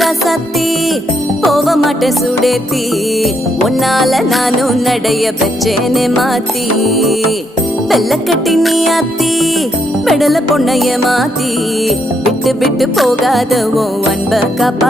ராசாத்தி போக மாட்டேன் சுடேத்தி உன்னால நானும் நடைய பெற்றேனே மாத்தி வெள்ள கட்டி நீ ஆத்தி பெடல பொண்ணைய மாத்தி விட்டு விட்டு போகாத உன் அன்ப காப்பா